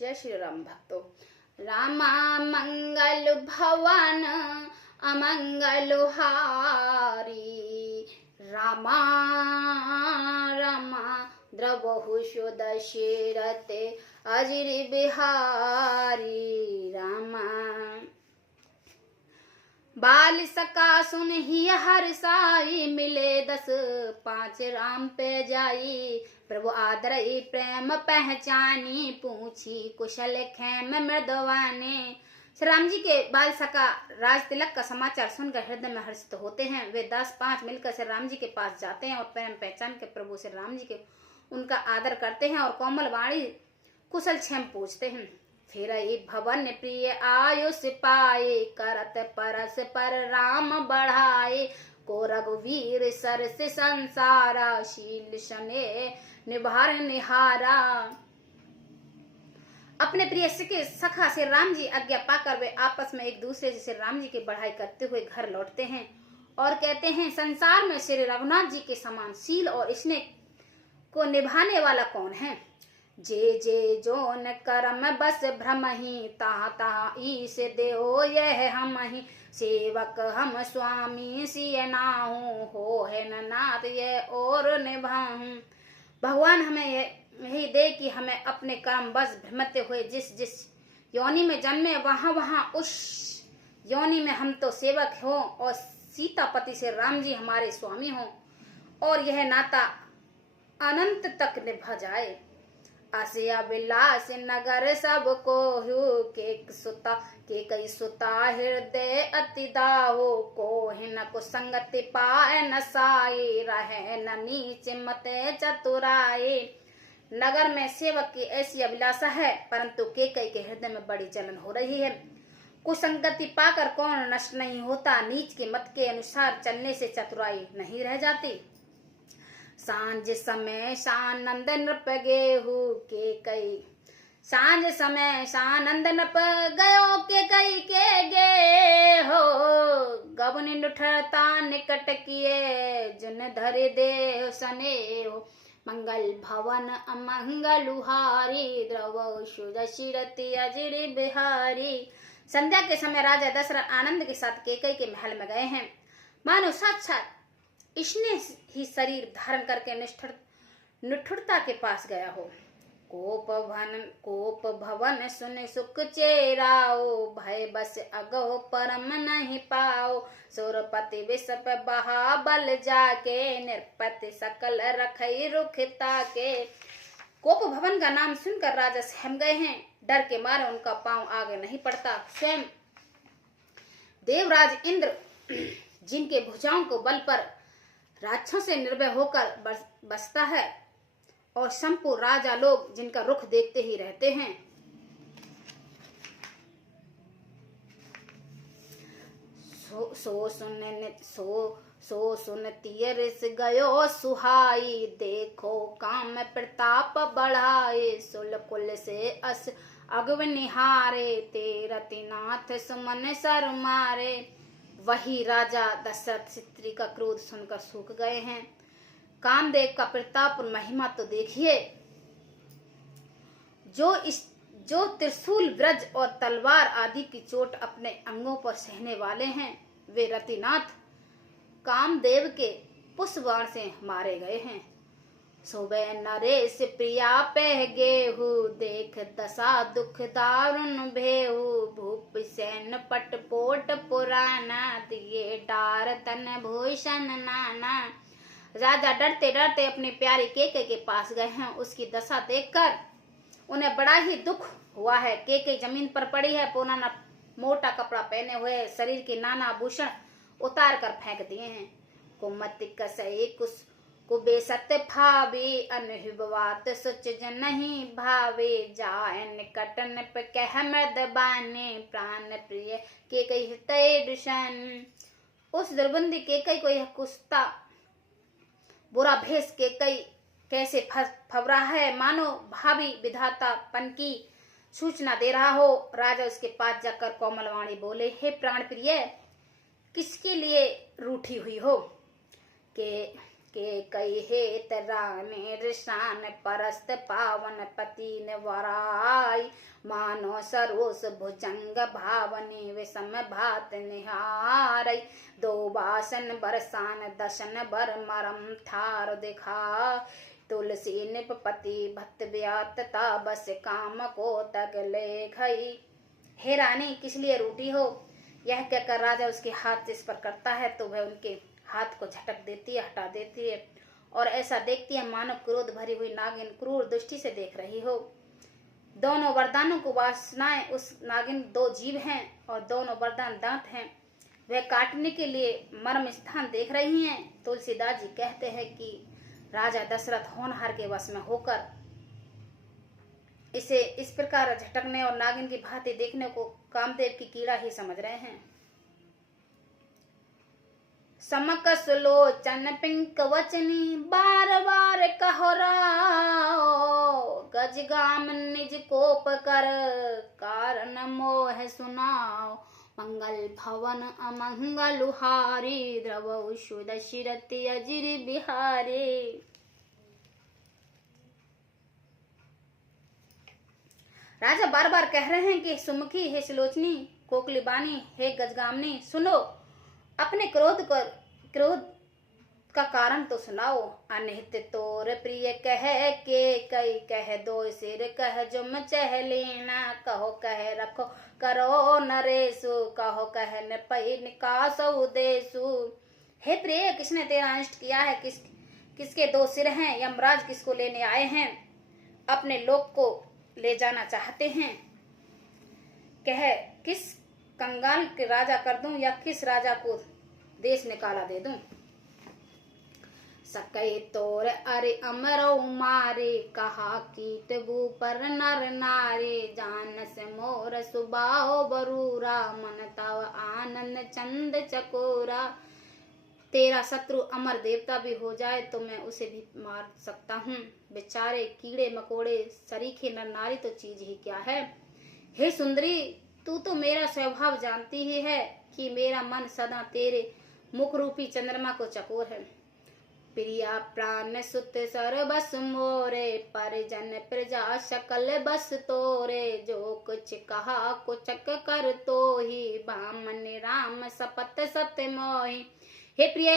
जय श्री राम भक्तों। रामा मंगल भवन अमंगल हारी, रामा रमा द्रवहु सुदशरथ अजिर बिहारी। रामा बाल सका सुन ही हर साई, मिले 10 5 राम पे जाई। प्रभु आदरई प्रेम पहचानी, पूछी कुशल खेम मृदवाने। श्री राम जी के बाल सका राज तिलक का समाचार सुनकर हृदय में हर्षित होते हैं। वे 10 5 मिलकर श्री राम जी के पास जाते हैं और प्रेम पहचान के प्रभु श्री राम जी के उनका आदर करते हैं और कोमल वाणी कुशल क्षेम पूछते हैं। फिर भवन प्रिय आयुष पाए, करत परस पर राम बढ़ाए। को रघुवीर सरस संसारा, शील शने निभार निहारा। अपने प्रिय सखा श्री राम जी आज्ञा पाकर वे आपस में एक दूसरे से राम जी की बढ़ाई करते हुए घर लौटते हैं और कहते हैं, संसार में श्री रघुनाथ जी के समान शील और स्नेह को निभाने वाला कौन है। जे जे जोन करम बस भ्रम ही, ता ता ईश देओ यह हम ही। सेवक हम स्वामी सिय नाहू, हो है नाथ ये और निभाऊं। भगवान हमें यही दे कि हमें अपने कर्म बस भ्रमते हुए जिस जिस योनि में जन्मे वहां वहां उस योनि में हम तो सेवक हो और सीतापति से राम जी हमारे स्वामी हो और यह नाता अनंत तक निभा जाए। आसिया विलास नगर सब को के कई सुता हृदय अति दाहो। को हिन को संगति पाए न साए, रहे न नीच मते चतुराए। नगर में सेवक की ऐसी अभिलाषा है, परंतु केकई के हृदय में बड़ी जलन हो रही है। कुसंगति पाकर कौन नष्ट नहीं होता, नीच के मत के अनुसार चलने से चतुराई नहीं रह जाती। सांझ समय सानंद नृप गेहू के कई, सांझ समय सानंद नृप गयो के कई के गे हो। गबन उठता निकट किए, जुन धरे दे सने हो। मंगल भवन अमंगलुहारी, द्रव सुदशरथ अजिर बिहारी। संध्या के समय राजा दशरथ आनंद के साथ केकई के महल में गए हैं। मानो साक्षात इसने ही शरीर धारण करके निष्ठुरता के पास गया हो। कोप भवन सुन सुख चेराओ, भय बस अगो परम नहीं पाओ। सुरपति विषप बहा बल जाके, निरपति सकल रखई रुखता के। कोप भवन का नाम सुनकर राजा सहम गए हैं। डर के मारे उनका पांव आगे नहीं पड़ता। स्वयं देवराज इंद्र जिनके भुजाओं को बल पर राक्षसों से निर्भय होकर बसता है और संपूर्ण राजा लोग जिनका रुख देखते ही रहते हैं। सो सुन तियरिस गयो सुहाई, देखो काम प्रताप बढ़ाए। सुल कुल से अस अगव निहारे, तेरति नाथ सुमन सर मारे। वही राजा दशरथ स्त्री का क्रोध सुनकर सूख गए हैं। कामदेव का प्रताप और महिमा तो देखिए। जो त्रिशूल ब्रज और तलवार आदि की चोट अपने अंगों पर सहने वाले हैं, वे रतिनाथ कामदेव के पुष्पबाण से मारे गए हैं। सोबे नरेश प्रिया पह गेहू, देख दशा दुख दारुण भेहू। भूप सैन पट पोट पुराना, दिए डार तन भूषण नाना। राजा डरते डरते अपनी प्यारी केकई के पास गए हैं। उसकी दशा देखकर उन्हें बड़ा ही दुख हुआ है। केकई जमीन पर पड़ी है, पुराना मोटा कपड़ा पहने हुए शरीर के नाना आभूषण उतार कर फेंक दिए हैं। कुमति कसई कुबेसत फावे, अनहिबवात सुच जन नहीं भावे। जाए निकटन पे कह मृद बाने, प्राण प्रिय केकई हृदय दुषण। उस दुर्बंदी केकई को यह कुस्ता बुरा भेष केकई कैसे फवरा है, मानो भावी विधातापन की सूचना दे रहा हो। राजा उसके पास जाकर कोमलवाणी बोले, हे प्राण प्रिय, किसके लिए रूठी हुई हो। के के कई हेत राने रिशान परस्त पावन पति ने वराई मानो सरोस भुजंग भावनी विषम भात निहारई दो बासन बरसान दशन बर मरम थार दिखा तुलसी निपपति भक्त व्यातता बस काम को तक ले खई। हे रानी किस लिए रूठी हो? यह कहकर राजा उसके हाथ इस पर करता है तो वह उनके हाथ को झटक देती है, हटा देती है और ऐसा देखती है मानो क्रोध भरी हुई नागिन क्रूर दृष्टि से देख रही हो। दोनों वरदानों को वासनाएं उस नागिन दो जीव हैं और दोनों वरदान दांत हैं। वह काटने के लिए मर्म स्थान देख रही हैं। तुलसीदास जी कहते हैं कि राजा दशरथ होनहार के वश में होकर इसे इस प्रकार झटकने और नागिन की भांति देखने को कामदेव की कीड़ा ही समझ रहे हैं। समक सुलोचन पिंक वचनी बार बार कहो राओ गजगाम निज कोप कर कारण मोह सुनाओ मंगल भवन अमंगल हारी द्रव शुद शिरति अजिर बिहारी। राजा बार बार कह रहे हैं कि सुमुखी हे सुलोचनी कोकली बानी हे गजगामनी सुनो अपने क्रोध का कारण तो सुनाओ। अनिहित तोर प्रिय कह के कई कह दो सिर कह जुम चहलीना कहो कह रखो करो नरेसु कहो कह न पई निकासो देसु। हे प्रिय किसने तेरा अनिष्ट किया है? किसके दो सिर हैं? यमराज किसको लेने आए हैं? अपने लोक को ले जाना चाहते हैं। कह किस कंगाल के राजा कर दूं या किस राजा को देश निकाला दे दूं। सकई तोर अरे अमरो मारे कहा कीट पर नर नारे जान से मोर सुबाओ बरूरा मन तव आनंद चंद चकोरा। तेरा शत्रु अमर देवता भी हो जाए तो मैं उसे भी मार सकता हूँ। बेचारे कीड़े मकोड़े सरीखे नर नारी तो चीज ही क्या है। हे सुंदरी तू तो मेरा स्वभाव जानती ही है कि मेरा मन सदा तेरे मुख रूपी चंद्रमा को चकोर है। प्रिया प्राण सुत सर बस मोरे परिजन प्रजा शकल बस तोरे जो कुछ कहा कुचक कर तो ही बामन राम सपत सत्य मोहि। हे प्रिय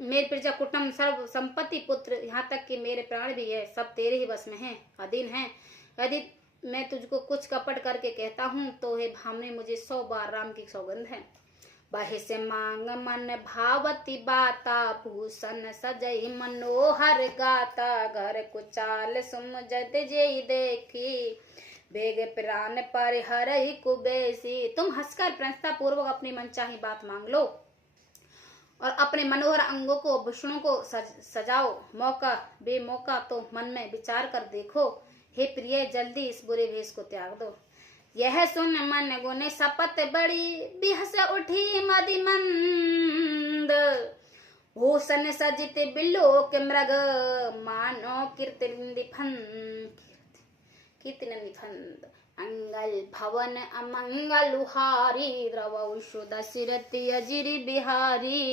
मेरे प्रजा कुटुंब सर्व संपत्ति पुत्र यहाँ तक कि मेरे प्राण भी है सब तेरे ही बस में हैं अधीन हैं। यदि मैं तुझको कुछ कपट करके कहता हूँ तो हे भामने मुझे 100 बार राम की सौगंध है। बहे से मांग मन भावती बाता भूषण सजई मनोहर गाता घर कुचाल सुमजत जेई देखी बेग प्राण पर हरई कुबेसी। तुम हंसकर प्रसन्नता पूर्वक अपनी मनचाही बात मांग लो और अपने मनोहर अंगों को भूषणों को सजाओ। मौका बेमौका तो मन में विचार कर देखो। हे प्रिय जल्दी इस बुरे भेष को त्याग दो। यह सुन मन गुने सपत बड़ी बिहस उठी मदिमंद भूषण सजित बिलोक मृग मानो कीर्तन फंद अंगल भवन अमंगल हारी द्रव शुद सिरति अजिर बिहारी।